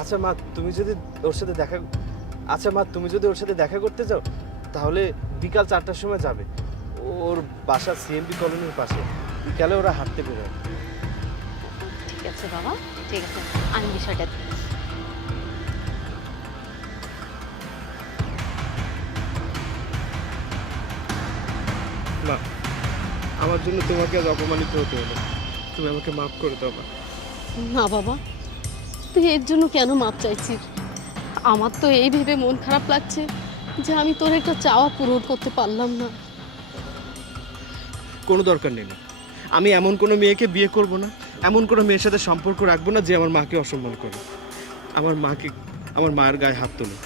আচ্ছা মা তুমি যদি ওর সাথে দেখা করতে যাও তাহলে বিকাল 4টার সময় যাবে। ওর বাসা সিএমবি কলোনির পাশে, বিকালে ওরা হাঁটতে বেরোয়। ঠিক আছে বাবা, ঠিক আছে, আমি বিষয়টা মা, আমার জন্য তোমাকে আজ অপমানিত হতে হলো, তুমি আমাকে মাফ করে দাও মা। না বাবা, তুই এর জন্য কেন মাপ চাইছিস? আমার তো এই ভেবে মন খারাপ লাগছে যে আমি তোর একটা চাওয়া পূরণ করতে পারলাম না। কোনো দরকার নেই না, আমি এমন কোনো মেয়েকে বিয়ে করব না, এমন কোনো মেয়ের সাথে সম্পর্ক রাখবো না যে আমার মাকে অসম্মান করে, আমার মায়ের গায়ে হাত তোলে।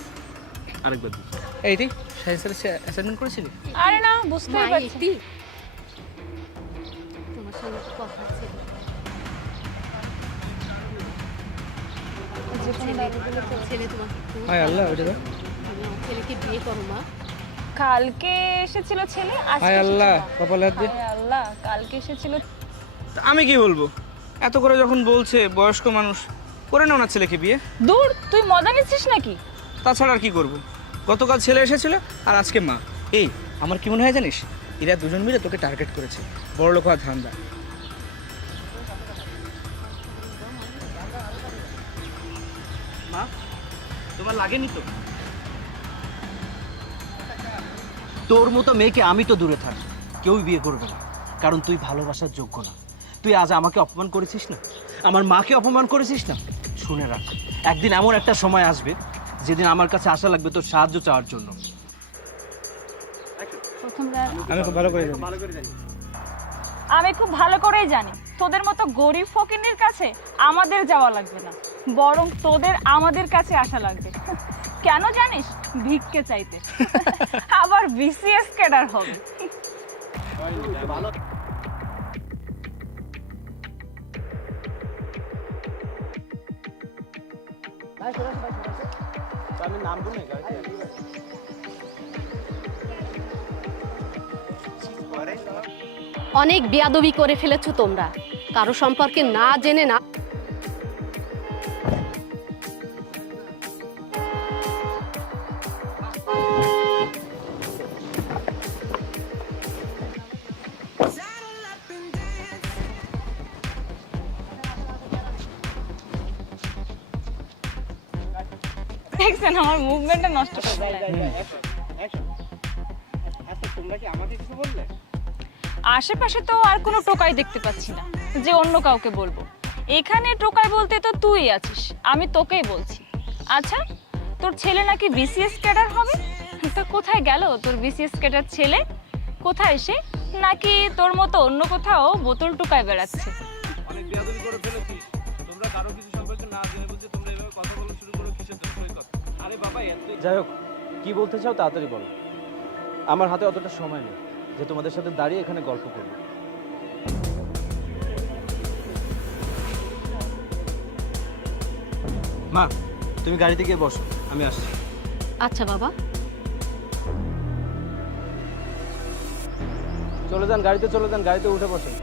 আরেকবার দিই। এই রে সায়েন্সের অ্যাসাইনমেন্ট করেছিলি? আরে না, বুঝতেই পারছি। তোমার সঙ্গে কথা ছিল। ছেলে তোমাকে খুব হায় আল্লাহ, ভালোবাসে। ওটা দাও। তুমি আমার ছেলেকে বিয়ে করো মা। কালকে এসেছিল ছেলে, আজকে হায় আল্লাহ, এসেছিল না। কপালে হাত দে। হায় আল্লাহ, কালকে এসেছিল। আমি কি বলবো, এত করে যখন বলছে বয়স্ক মানুষ, করে নাও না ছেলেকে বিয়ে। দূর, তুই মজা নিচ্ছিস নাকি? তাছাড়া আর কি করব, গতকাল ছেলে এসেছিল আর আজকে মা। এই আমার কি মনে হয় জানিস, এরা দুজন মিলে তোকে টার্গেট করেছে, বড় লোক আর ধান্দা। মা, তোমার লাগেনি তো? তোর মতো মেয়েকে আমি তো দূরে থাকি, কেউই বিয়ে করবে না, কারণ তুই ভালোবাসার যোগ্য না। তুই আজ আমাকে অপমান করেছিস না, আমার মাকে অপমান করেছিস না। শুনে রাখ, একদিন এমন একটা সময় আসবে যেদিন আমার কাছে আসা লাগবে তোর সাহায্য চাওয়ার জন্য। আমি খুব ভালো করে জানি। আমি খুব ভালো করেই জানি তোদের মতো গরিব ফকিনীর কাছে আমাদের যাওয়া লাগবে না, বরং তোদের আমাদের কাছে আসা লাগবে। কেন জানিস? ভিক্ষে চাইতে। আবার বিসিএস ক্যাডার হবে। আমি নামবো না গাড়িতে। অনেক বেয়াদবি করে ফেলেছো তোমরা, কারো সম্পর্কে না জেনে না। দেখছেন আমার মুভমেন্টটা নষ্ট করে দিলেন। তোমরা কি আমাকে কিছু বললে? আশেপাশে তো আর কোনো টোকাই দেখতে পাচ্ছি না যে অন্য কাউকে বলবো। এখানে টোকাই বলতে তো তুই আছিস, আমি তোকেই বলছি। আচ্ছা, তোর ছেলে নাকি বিসিএস ক্যাডার হবে, তো কোথায় গেল তোর বিসিএস ক্যাডার ছেলে? কোথায় সে? নাকি তোর মতো অন্য কোথাও বোতল টোকায় বেড়াচ্ছে? অনেক বেয়াদবি করে ফেলেছিস তোমরা, কারো কিছু সম্পর্কে না জেনে বুঝে তোমরা এভাবে কথা বলা শুরু করো, কিসের জন্য সৈকত? আরে বাবা, যাই হোক, কি বলতে চাও তাড়াতাড়ি বলো, আমার হাতে অতটা সময় নেই যে তোমাদের সাথে দাঁড়িয়ে এখানে গল্প করবো। মা, তুমি গাড়িতে গিয়ে বসো, আমি আসছি। আচ্ছা বাবা। চলে যান, গাড়িতে চলে যান, গাড়িতে উঠে বসেন।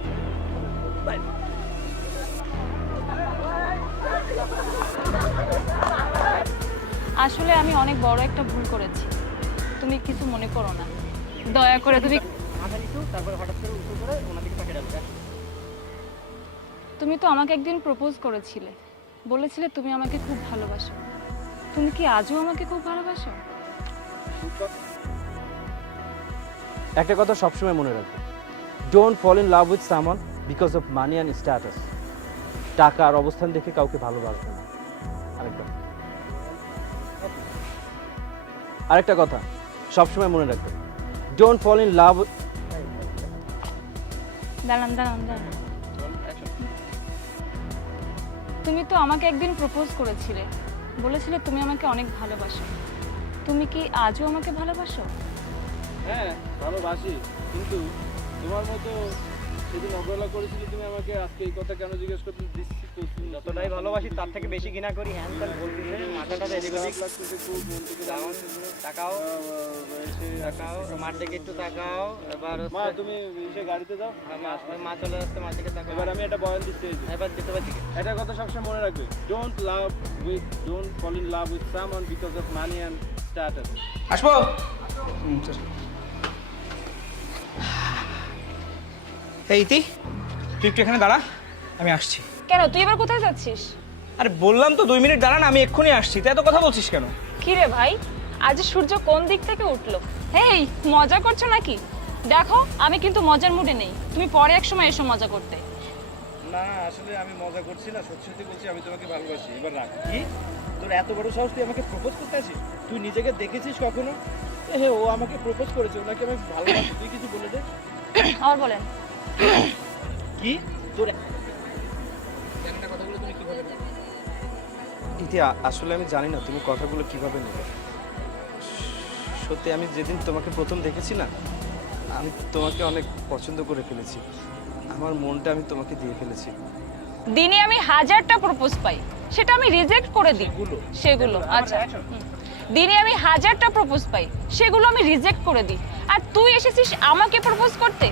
আসলে আমি অনেক বড় একটা ভুল করেছি, তুমি কিছু মনে করো না। দয়া করে তুমি তো আমাকে একদিন প্রপোজ করেছিলে, বলেছিলে তুমি আমাকে খুব ভালোবাসো। তুমি কি আজও আমাকে খুব ভালোবাসো? একটা কথা সবসময় মনে রাখবে, don't fall in love with someone because of money and status. টাকা আর অবস্থান দেখে কাউকে ভালোবাসবে না। আরেকটা কথা সবসময় মনে রাখবে, ডোন্ট ফল ইন লাভ। দাঁড়ান দাঁড়ান দাঁড়ান, তুমি তো আমাকে একদিন প্রপোজ করেছিলে, বলেছিলে তুমি আমাকে অনেক ভালোবাসো। তুমি কি আজও আমাকে ভালোবাসো? হ্যাঁ, ভালোবাসি, কিন্তু তোমার মতো সেদিন অবহেলা করেছিলে তুমি আমাকে, আজকে এই কথা কেন জিজ্ঞেস করতে? যতটাই ভালোবাসি তার থেকে বেশি ঘৃণা করি, হ্যান ত্যান বলতেছে, মাথাটা এদিক ওদিক তাকাও তাকাও, মার দিকে একটু তাকাও। এবার মা তুমি সে গাড়িতে যাও, মা চলে আসছে, মার দিকে তাকাও। এবার আমি একটা বয়ান দিচ্ছি। এবার দিতে পারছি একটা কথা সবসময় মনে রাখবে, don't fall in love with someone because of money and status. আসবো। এই ইতি, তুই একটু এখানে দাঁড়া, আমি আসছি। কেন, তুই এবার কোথায় যাচ্ছিস? আরে বললাম তো 2 মিনিট দাঁড়ান, আমি এক্ষুনি আসছি। তুই এত কথা বলছিস কেন? কি রে ভাই, আজ সূর্য কোন দিক থেকে উঠলো? হেই, মজা করছো নাকি? দেখো আমি কিন্তু মজার মুডে নেই, তুমি পরে এক সময় এসো মজা করতে। না আসলে আমি মজা করছি না, সত্যি সত্যি বলছি আমি তোমাকে ভালোবাসি। এবার রাখ। কি তোর এত বড় সাহস, তুই আমাকে প্রপোজ করতে আসিস? তুই নিজেকে দেখেছিস কখনো? ও আমাকে প্রপোজ করেছে, ওনাকে আমি ভালোবাসি। তুই কিছু বলে দে। আবার বলেন। কি তোর ইতি, আসলে আমি জানি না তুমি কথাগুলো কিভাবে নেবে। সত্যি আমি যেদিন তোমাকে প্রথম দেখেছি না, আমি তোমাকে অনেক পছন্দ করে ফেলেছি। আমার মনটা আমি তোমাকে দিয়ে ফেলেছি। দিনে আমি 1000টা প্রপোজ পাই, সেটা আমি রিজেক্ট করে দিই। সেগুলো আচ্ছা, দিনে আমি 1000টা প্রপোজ পাই, সেগুলো আমি রিজেক্ট করে দিই। আর তুই এসেছিস আমাকে প্রপোজ করতে?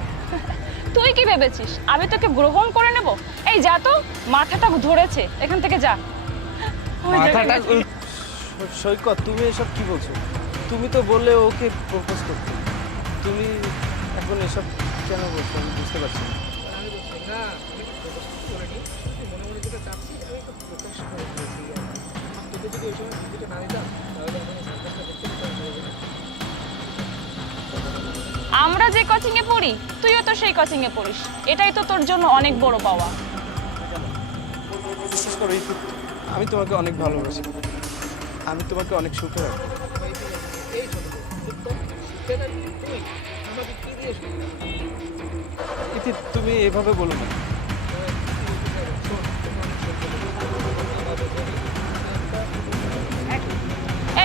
তুই কি ভেবেছিস আমি তোকে গ্রহণ করে নেব? এই যা তো, মাথাটা ধরেছে, এখান থেকে যা। মাথাটা সৈকত, তুমি এসব কি বলছো? তুমি তো বললে ওকে প্রপোজ করতে, তুমি এখন এসব কেন বলছো আমি বুঝতে পারছি না। আমরা যে কোচিং এ পড়ি তুইও তো সেই কোচিং এ পড়িস, এটাই তো তোর জন্য অনেক বড় পাওয়া। বিশ্বাস করো ইতি, আমি তোমাকে অনেক ভালোবাসি। আমি তোমাকে অনেক সুখে রাখবো। ইতি, তুমি এভাবে বলো না।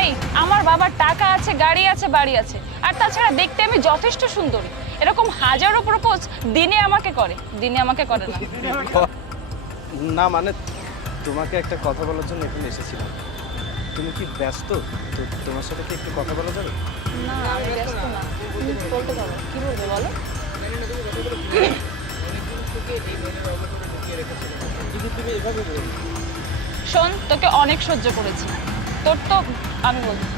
এই, আমার বাবার টাকা আছে, গাড়ি আছে, বাড়ি আছে, আর তাছাড়া দেখতে আমি যথেষ্ট সুন্দরী। এরকম হাজারো প্রপোজ দিনে আমাকে করে, দিনে আমাকে করে না। না মানে তোমাকে একটা কথা বলার জন্য এখানে এসেছিলাম। তুমি কি ব্যস্ত? তো তোমার সাথে কি একটু কথা বলা যাবে? না আমি ব্যস্ত না, তুমি বলতে পারো, কি বলবে বলো। যদি তুমি এভাবে বলো। শোন, তোকে অনেক সহ্য করেছি, তোর তো আমি বলছি,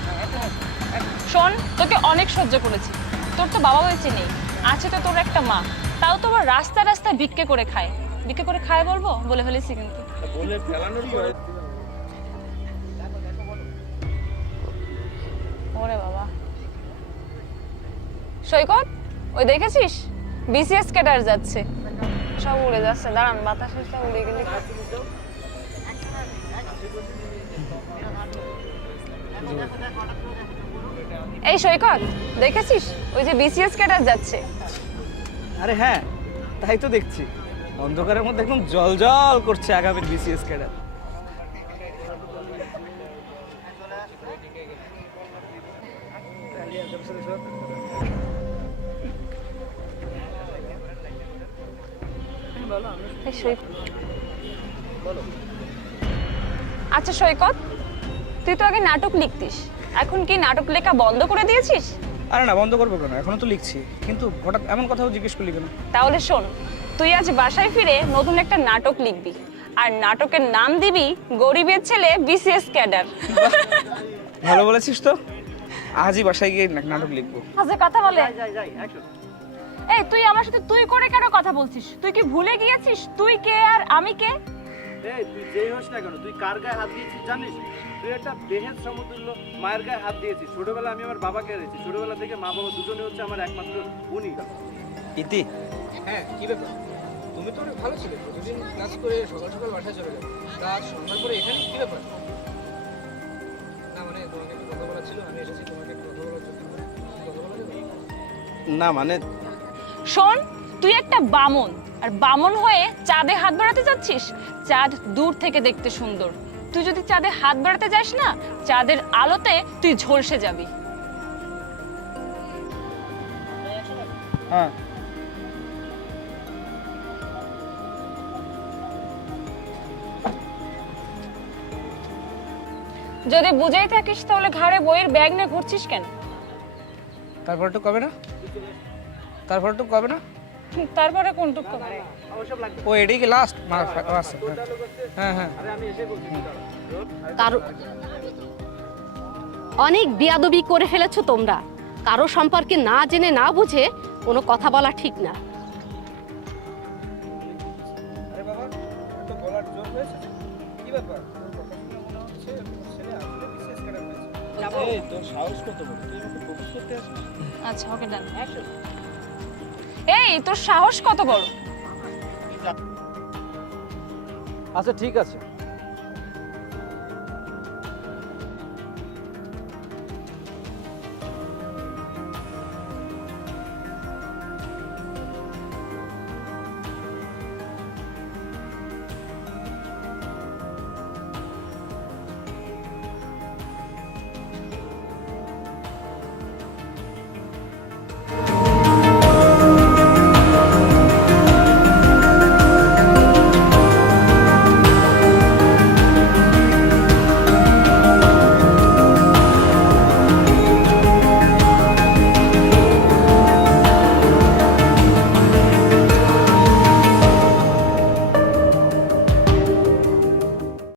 শোন তোকে অনেক সহ্য করেছি, তোর তো বাবা বেঁচে নেই, আছে তো তোর একটা মা, তাও তো আবার রাস্তায় রাস্তায় ভিক্ষে করে খায়। ভিক্ষে করে খায় বলবো? বলে ফেলেছি কিন্তু। বলে ফেলানোর পরে ওরে বাবা, সৈকত ওই দেখেছিস বিসিএস ক্যাডার যাচ্ছে, সব উড়ে যাচ্ছে। দাঁড়ান, বাতাসে সব উড়ে গেলে। এই সৈকত, দেখেছিস ওই যে বিসিএস ক্যাডার যাচ্ছে? আরে হ্যাঁ, তাই তো দেখছি। অন্ধকারের মধ্যে একদম জলজল করছে আগামীর বিসিএস ক্যাডার। এই সৈকত, আচ্ছা সৈকত, তুই তো আগে নাটক লিখতিস, এখন কি নাটক লেখা বন্ধ করে দিয়েছিস? আরে না, বন্ধ করবো কেন, এখনো তো লিখছি। কিন্তু হঠাৎ এমন কথাও জিজ্ঞেস করলি কেন? তাহলে শোন, তুই আজ বাসায় ফিরে নতুন একটা নাটক লিখবি, আর নাটকের নাম দিবি গরিবের ছেলে বিসিএস ক্যাডার। ভালো বলেছিস তো, আজই বাসায় গিয়ে নাটক লিখবো। আজে কথা বলে। এই তুই আমার সাথে তুই করে কেন কথা বলছিস? তুই কি ভুলে গিয়েছিস তুই কে আর আমি কে? এই তুই যেই হোস না কেন, তুই কার গায়ে হাত দিয়েছিস জানিস? তুই একটা দেহের সমতুল্য মায়ের গায়ে হাত দিয়েছিস। ছোটবেলা আমি আমার বাবাকে হারিয়েছি, ছোটবেলা থেকে মা বাবা দুজনে হচ্ছে আমার একমাত্র উনি। ইতি, হ্যাঁ, কি ব্যাপার? তুমি তো অনেক ভালো ছিলে, প্রতিদিন ক্লাস করে সকাল সকাল বাসায় চলে যাবে, তা আজ সন্ধ্যার পরে এখানে কি ব্যাপার? না মানে তোমাকে একটু কথা বলা ছিল, আমি এসেছি তোমাকে একটু কথা বলার জন্য। কথা বলা যাবে? না মানে শোন, তুই একটা বামন, আর বামন হয়ে চাঁদে হাত বাড়াতে যাচ্ছিস। চাঁদ দূর থেকে দেখতে সুন্দর, তুই যদি চাঁদে হাত বাড়াতে যাস না, চাঁদের আলোতে তুই ঝলসে যাবি। হ্যাঁ, যদি বুঝেই থাকিস তাহলে ঘাড়ে বইয়ের ব্যাগ নিয়ে ঘুরছিস কেন? তারপর তো কবে না, তারপর তো কবে না, তারপরে কোনটুকু? ও এটাই কি লাস্ট? হ্যাঁ হ্যাঁ কারো অনেক বিয়াদবি করে ফেলেছো তোমরা। কারো সম্পর্কে না জেনে না বুঝে কোনো কথা বলা ঠিক না। আরে বাবা তো বলার জোর হয়েছে, কি ব্যাপার? তোর কথা শুনে মনে হচ্ছে ছেলে আসলে বিশেষ ক্যাডার হয়েছে। এই তোর সাহস কত বড়, তুই আমাকে প্রপোজ করতে আসিস? আচ্ছা ওকে ডান। এই তোর সাহস কত বড়? আচ্ছা ঠিক আছে,